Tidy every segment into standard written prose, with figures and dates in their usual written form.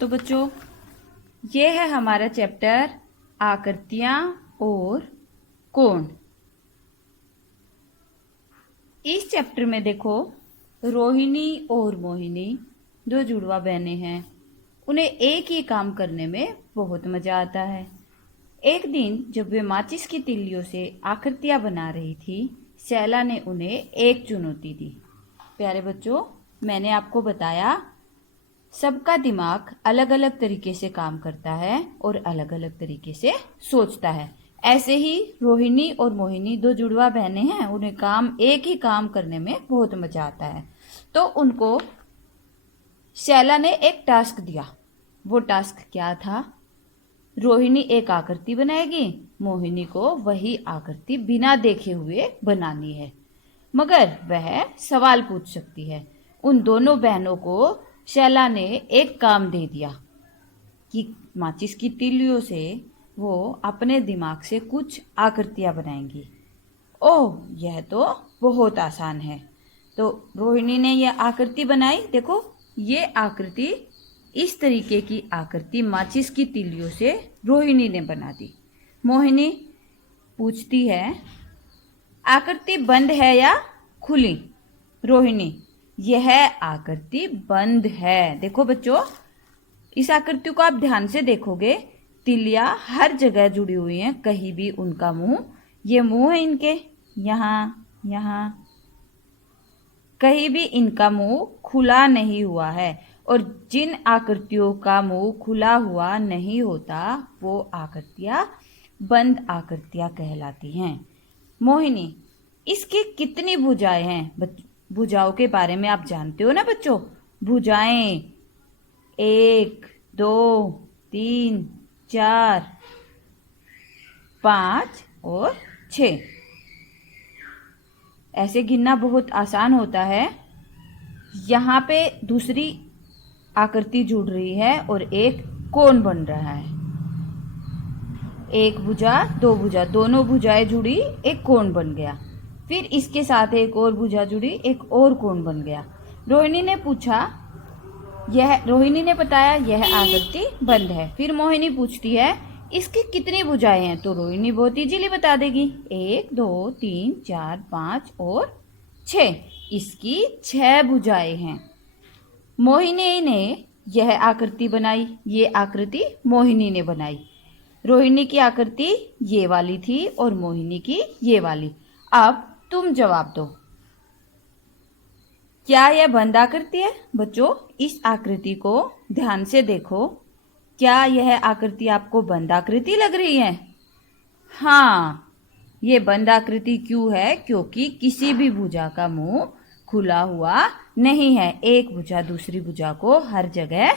तो बच्चों, ये है हमारा चैप्टर आकृतियां और कोण। इस चैप्टर में देखो, रोहिणी और मोहिनी दो जुड़वा बहनें हैं। उन्हें एक ही काम करने में बहुत मजा आता है। एक दिन जब वे माचिस की तिल्लियों से आकृतियां बना रही थी, शैला ने उन्हें एक चुनौती दी। प्यारे बच्चों, मैंने आपको बताया सबका दिमाग अलग अलग तरीके से काम करता है और अलग अलग तरीके से सोचता है। ऐसे ही रोहिणी और मोहिनी दो जुड़वा बहनें हैं। उन्हें एक ही काम करने में बहुत मजा आता है। तो उनको शैला ने एक टास्क दिया। वो टास्क क्या था? रोहिणी एक आकृति बनाएगी, मोहिनी को वही आकृति बिना देखे हुए बनानी है, मगर वह सवाल पूछ सकती है। उन दोनों बहनों को शैला ने एक काम दे दिया कि माचिस की तिल्लियों से वो अपने दिमाग से कुछ आकृतियां बनाएंगी। ओह, यह तो बहुत आसान है। तो रोहिणी ने यह आकृति बनाई। देखो, ये आकृति, इस तरीके की आकृति माचिस की तिल्लियों से रोहिणी ने बना दी। मोहिनी पूछती है, आकृति बंद है या खुली? रोहिणी, यह आकृति बंद है। देखो बच्चों, इस आकृति को आप ध्यान से देखोगे, तिलियां हर जगह जुड़ी हुई हैं। कहीं भी उनका मुंह, ये मुंह है इनके, यहाँ कहीं भी इनका मुंह खुला नहीं हुआ है। और जिन आकृतियों का मुंह खुला हुआ नहीं होता, वो आकृतियां बंद आकृतियां कहलाती हैं। मोहिनी, इसकी कितनी भुजाएं हैं? भुजाओं के बारे में आप जानते हो ना बच्चों। भुजाएं 1, 2, 3, 4, 5 और 6। ऐसे गिनना बहुत आसान होता है। यहाँ पे दूसरी आकृति जुड़ रही है और एक कोण बन रहा है। एक भुजा, दो भुजा, दोनों भुजाएं जुड़ी, एक कोण बन गया। फिर इसके साथ एक और भुजा जुड़ी, एक और कोण बन गया। रोहिणी ने बताया यह आकृति बंद है। फिर मोहिनी पूछती है, इसकी कितनी भुजाएं हैं? तो रोहिणी बहुत इजीली बता देगी, 1, 2, 3, 4, 5 और 6। इसकी 6 भुजाएं हैं। मोहिनी ने यह आकृति बनाई। ये आकृति मोहिनी ने बनाई। रोहिणी की आकृति ये वाली थी और मोहिनी की ये वाली। अब तुम जवाब दो, क्या यह बंद आकृति है? बच्चों, इस आकृति को ध्यान से देखो। क्या यह आकृति आपको बंद आकृति लग रही है? हाँ, ये बंद आकृति क्यों है? क्योंकि किसी भी भुजा का मुंह खुला हुआ नहीं है। एक भुजा दूसरी भुजा को हर जगह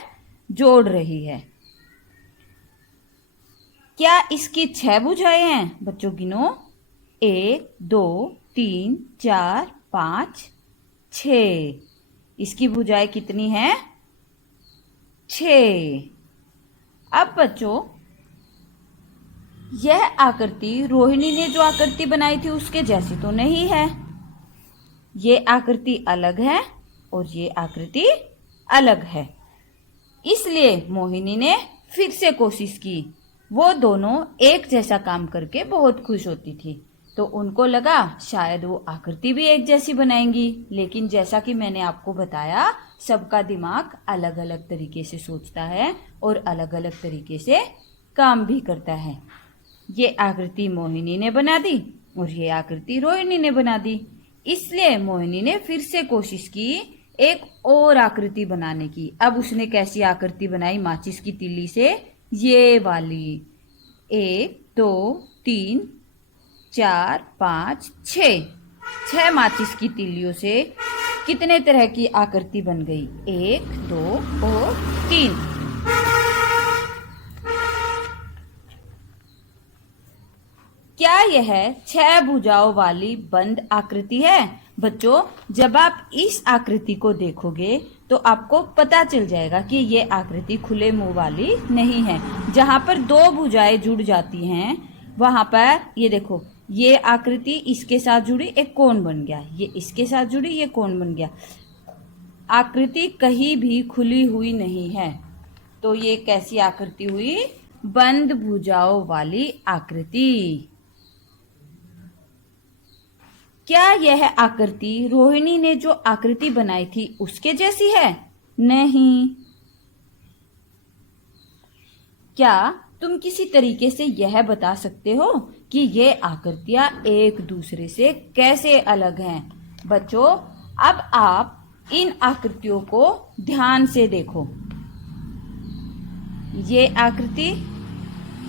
जोड़ रही है। क्या इसकी 6 भुजाएं हैं? बच्चों गिनो, 1, 2, 3, 4, 5, 6। इसकी भुजाएं कितनी हैं? 6। अब बच्चों, यह आकृति रोहिणी ने जो आकृति बनाई थी उसके जैसी तो नहीं है। ये आकृति अलग है और ये आकृति अलग है। इसलिए मोहिनी ने फिर से कोशिश की। वो दोनों एक जैसा काम करके बहुत खुश होती थी, तो उनको लगा शायद वो आकृति भी एक जैसी बनाएंगी। लेकिन जैसा कि मैंने आपको बताया, सबका दिमाग अलग अलग तरीके से सोचता है और अलग अलग तरीके से काम भी करता है। ये आकृति मोहिनी ने बना दी और ये आकृति रोहिणी ने बना दी। इसलिए मोहिनी ने फिर से कोशिश की एक और आकृति बनाने की। अब उसने कैसी आकृति बनाई माचिस की तिल्ली से? ये वाली, 1, 2, 3, 4, 5, 6 माचिस की तिल्लियों से कितने तरह की आकृति बन गई? 1, 2 और 3। क्या यह 6 भुजाओं वाली बंद आकृति है? बच्चों, जब आप इस आकृति को देखोगे तो आपको पता चल जाएगा कि ये आकृति खुले मुंह वाली नहीं है। जहां पर 2 भुजाएं जुड़ जाती हैं, वहां पर ये देखो, ये आकृति इसके साथ जुड़ी, एक कोण बन गया। ये इसके साथ जुड़ी, ये कोण बन गया। आकृति कहीं भी खुली हुई नहीं है। तो ये कैसी आकृति हुई? बंद भुजाओं वाली आकृति। क्या यह आकृति रोहिणी ने जो आकृति बनाई थी उसके जैसी है? नहीं। क्या तुम किसी तरीके से यह बता सकते हो कि ये आकृतियां एक दूसरे से कैसे अलग हैं? बच्चों, अब आप इन आकृतियों को ध्यान से देखो। ये आकृति,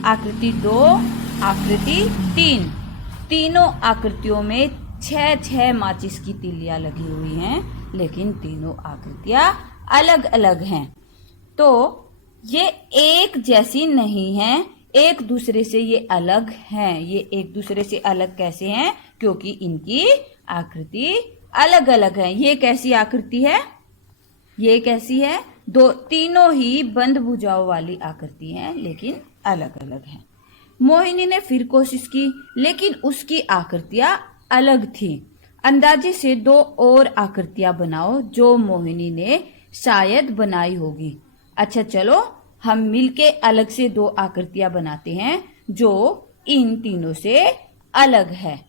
आकृति 2, आकृति 3, तीनों आकृतियों में 6 माचिस की तीलियां लगी हुई हैं, लेकिन तीनों आकृतियां अलग अलग हैं। तो ये एक जैसी नहीं हैं, एक दूसरे से ये अलग हैं। ये एक दूसरे से अलग कैसे हैं? क्योंकि इनकी आकृति अलग अलग है। ये कैसी आकृति है? ये कैसी है? तीनों ही बंद भुजाओं वाली आकृति हैं, लेकिन अलग अलग हैं। मोहिनी ने फिर कोशिश की, लेकिन उसकी आकृतियां अलग थी। अंदाजे से 2 और आकृतियां बनाओ जो मोहिनी ने शायद बनाई होगी। अच्छा चलो, हम मिलके अलग से 2 आकृतियां बनाते हैं जो इन तीनों से अलग है।